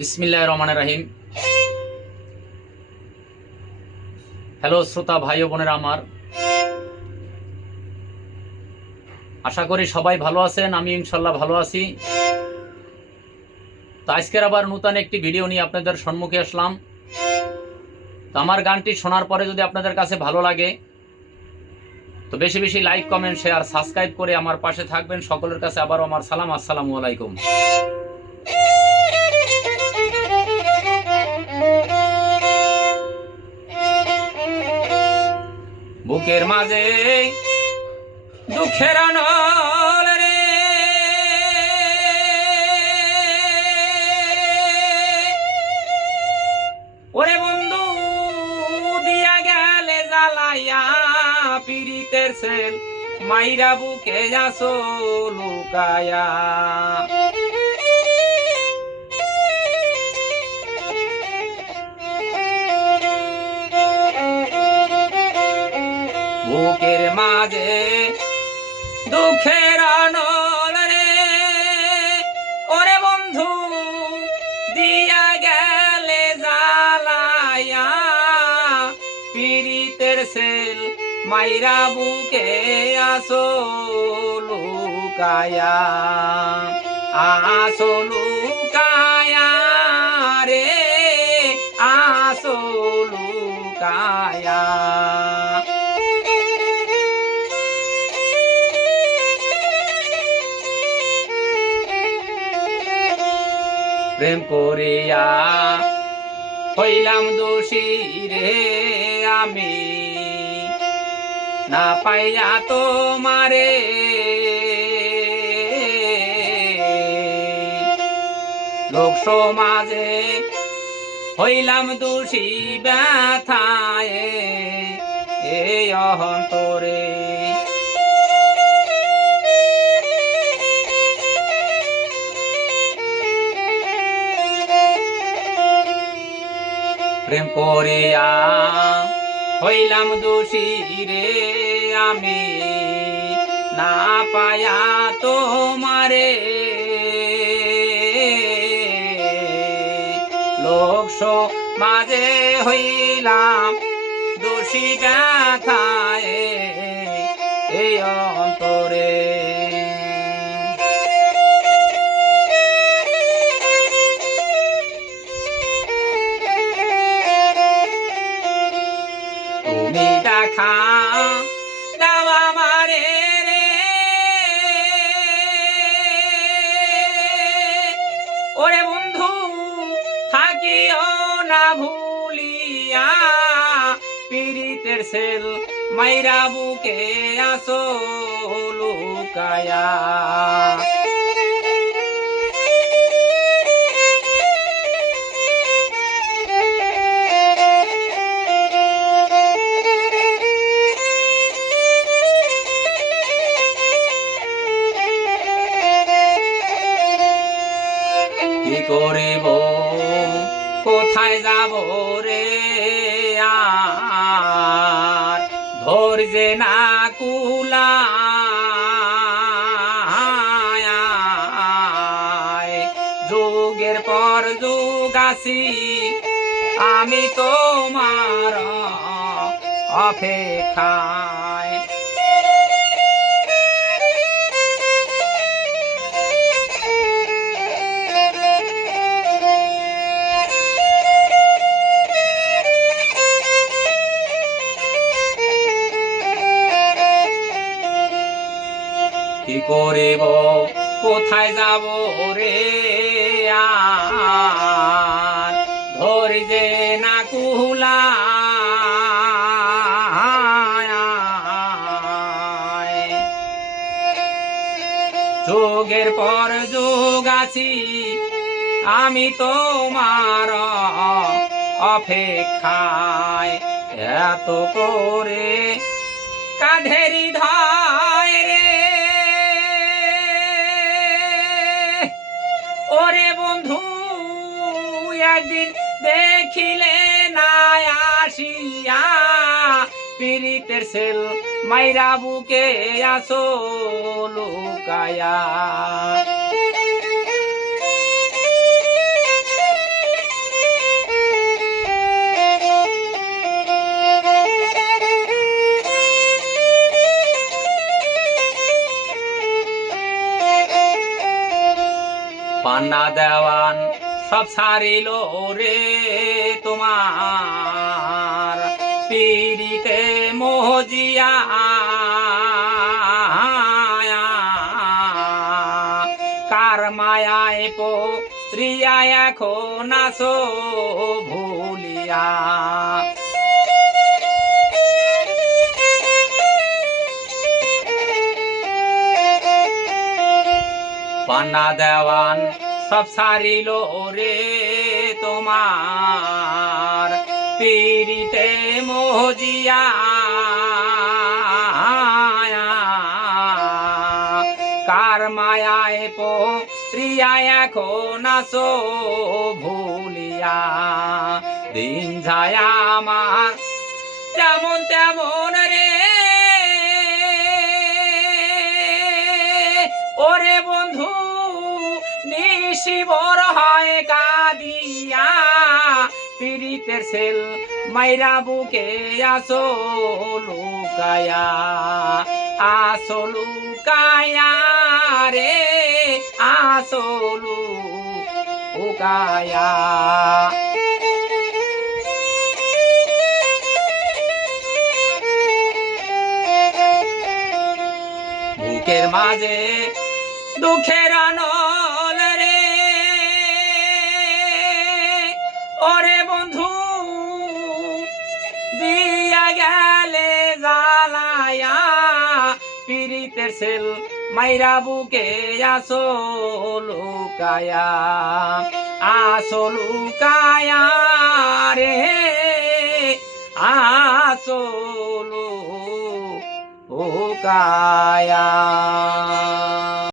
বিসমিল্লাহ রহমান রাহিম। হ্যালো শ্রোতা, ভাই ও বোনেরা আমার। আশা করি সবাই ভালো আছেন, আমি ইনশাল্লাহ ভালো আছি। তো আজকের আবার নূতন একটি ভিডিও নিয়ে আপনাদের সম্মুখে আসলাম। তো আমার গানটি শোনার পরে যদি আপনাদের কাছে ভালো লাগে, তো বেশি বেশি লাইক, কমেন্ট, শেয়ার, সাবস্ক্রাইব করে আমার পাশে থাকবেন। সকলের কাছে আবারও আমার সালাম, আসসালামু আলাইকুম। বুকের মাঝে দুঃখের রে। ওরে বন্ধু, দিয়া গেলে জ্বালাইয়া পিরিতের সেল মাইরা বুকে যাসো লুকায়া। বুকের মাঝে দুঃখের অনল রে। ওরে বন্ধু, দিয়া গেলে জ্বালায়া পীড়িতের সেল মাইরা বুকে আসো লুকায়া আসো লুকায়া রে, আসো লুকায়া। প্রেম করিয়া হইলাম দোষী রে আমি। না পাইয়া তোমারে লোক সমাজে হইলাম দোষী ব্যথায়। এই অহন্তরে প্রেম করিয়া হইলাম দোষী রে আমি। না পায়া তোমারে। লোক মাঝে হইলাম দোষী ব্যথায় এই অন্তরে। ভুলিয়া পিরিতের সেল মাইরা বুকে আসো লুকায়া। না কুলায়। যুগের পর যুগ আসি আমি তোমার অপেক্ষায়। করিব? কোথায় যাব রে আর? ধৈর্যে না কুলা যোগের পর যোগ আছি, আমি তোমার অপেক্ষায়। এত করে কাঁধেরি ধায় ওরে বন্ধু একদিন দেখিলে না আসিয়া পিরিতের সেল মাইরা বুকে আসো লুকায়া। দেওয়ান, সব সারিল রে তোমার। পিড়িতে মজিয়া কার মায়ায় পো রিয়া এখন আসো ভুলিয়া। পান্না দেওয়ান সব সারিল রে তোমার। পিড়িতে মজিয়া কার মায়ায় পো প্রিয়া এখন আসো ভুলিয়া। দিন যায় আমার, যেমন তেমন রে নিশিবর হয় কাদিয়া পিরিতের সেল মাইরা বুকে আসো লুকায়া আসো লুকায়া রে, আসো লুকায়া। বুকের মাঝে দুঃখের আনল পিরিতের সেল মাইরা বুকে আসো লুকায়া আসো লুকায়া রে আসো লুকায়া।